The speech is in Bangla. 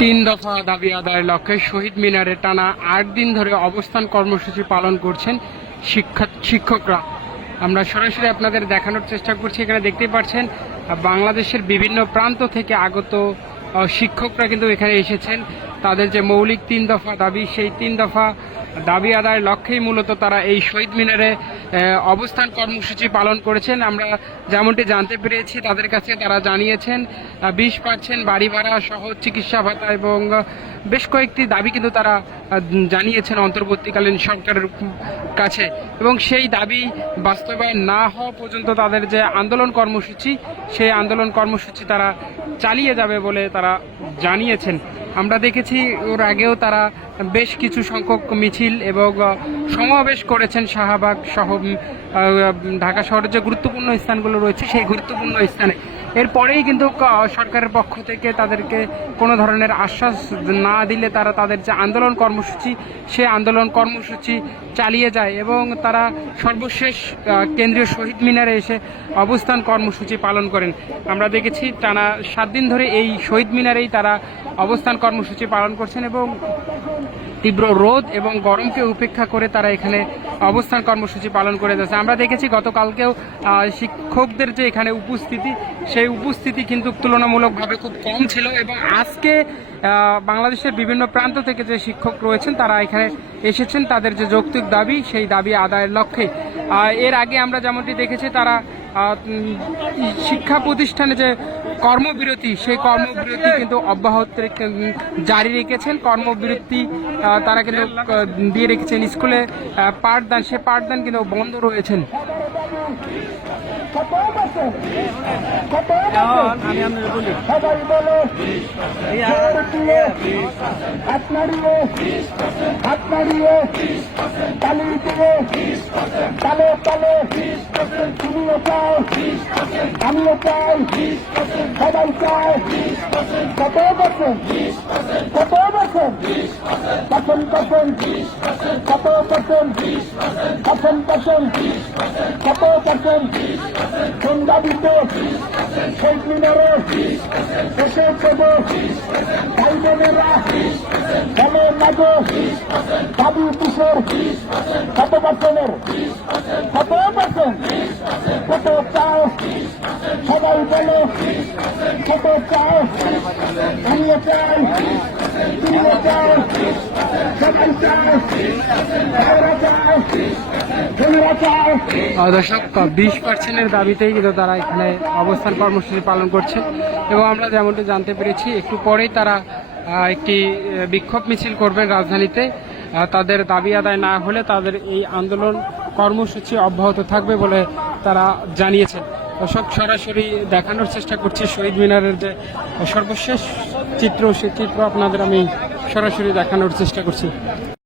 তিন দফা দাবি আদায়ের লক্ষ্যে শহীদ মিনারে টানা আট দিন ধরে অবস্থান কর্মসূচি পালন করছেন শিক্ষা শিক্ষকরা। আমরা সরাসরি আপনাদের দেখানোর চেষ্টা করছি। এখানে দেখতেই পাচ্ছেন, বাংলাদেশের বিভিন্ন প্রান্ত থেকে আগত শিক্ষকরা কিন্তু এখানে এসেছেন। তাদের যে মৌলিক তিন দফা দাবি, সেই তিন দফা দাবি আদায়ের লক্ষ্যেই মূলত তারা এই শহীদ মিনারে অবস্থান কর্মসূচি পালন করেছেন। আমরা যেমনটি জানতে পেরেছি, তাদের কাছে তারা জানিয়েছেন বিশ পার্সেন্ট বাড়ি ভাড়া সহ চিকিৎসা ভাতা এবং বেশ কয়েকটি দাবি কিন্তু তারা জানিয়েছেন অন্তর্বর্তীকালীন সরকারের কাছে। এবং সেই দাবি বাস্তবায়ন না হওয়া পর্যন্ত তাদের যে আন্দোলন কর্মসূচি, সেই আন্দোলন কর্মসূচি তারা চালিয়ে যাবে বলে তারা জানিয়েছেন। আমরা দেখেছি ওর আগেও তারা বেশ কিছু সংখ্যক মিছিল এবং সমাবেশ করেছেন শাহবাগ সহ ঢাকা শহরের যে গুরুত্বপূর্ণ স্থানগুলো রয়েছে সেই গুরুত্বপূর্ণ স্থানে। এরপরেই কিন্তু সরকারের পক্ষ থেকে তাদেরকে কোনো ধরনের আশ্বাস না দিলে তারা তাদের যে আন্দোলন কর্মসূচি সেই আন্দোলন কর্মসূচি চালিয়ে যায় এবং তারা সর্বশেষ কেন্দ্রীয় শহীদ মিনারে এসে অবস্থান কর্মসূচি পালন করেন। আমরা দেখেছি টানা সাত দিন ধরে এই শহীদ মিনারেই তারা অবস্থান কর্মসূচি পালন করছেন এবং তীব্র রোদ এবং গরমকে উপেক্ষা করে তারা এখানে অবস্থান কর্মসূচি পালন করে যাচ্ছে। আমরা দেখেছি গতকালকেও শিক্ষকদের যে এখানে উপস্থিতি, সেই উপস্থিতি কিন্তু তুলনামূলকভাবে খুব কম ছিল এবং আজকে বাংলাদেশের বিভিন্ন প্রান্ত থেকে যে শিক্ষক রয়েছেন, তারা এখানে এসেছেন। তাদের যে যৌক্তিক দাবি, সেই দাবি আদায়ের লক্ষ্যে। এর আগে আমরা যেমনটি দেখেছি, তারা শিক্ষা প্রতিষ্ঠানে যে কর্মবিরতি, সেই কর্মবিরতি কিন্তু অব্যাহত জারি রেখেছেন। কর্মবিরতি তারা কিন্তু দিয়ে রেখেছেন স্কুলে পাঠদান। সে পাঠদান কিন্তু বন্ধ রয়েছেন। সবাই বলো দিয়ে হাত নাড়িয়ে হাত নাড়িয়ে তালি দিয়ে তালে তালে তুমিও চাও আমিও চাই সবাই চায় কত বছর কত বছর কখন কখন কত কখন কখন কখন কত কখন কোন দাবিতে সেই মিনারে এসে দেবো ভাই বোনেরা বলে লাগো দাবি কিশোর কত পার্সেন্টের কত পার্সেন্ট কত চাও সবাই বলো কত চাও আমিও চাই তুমিও চাও সবাই চাও ভাইরা চাও বোনেরা চাও দর্শক বিশ পার্সেন্টের দাবিতেই কিন্তু তারা এখানে অবস্থান কর্মসূচি পালন করছে। এবং আমরা যেমনটি জানতে পেরেছি, একটু পরেই তারা একটি বিক্ষোভ মিছিল করবেন রাজধানীতে। তাদের দাবি আদায় না হলে তাদের এই আন্দোলন কর্মসূচি অব্যাহত থাকবে বলে তারা জানিয়েছে দর্শক, সরাসরি দেখানোর চেষ্টা করছি শহীদ মিনারের যে সর্বশেষ চিত্র, সে চিত্র আপনাদের আমি সরাসরি দেখানোর চেষ্টা করছি।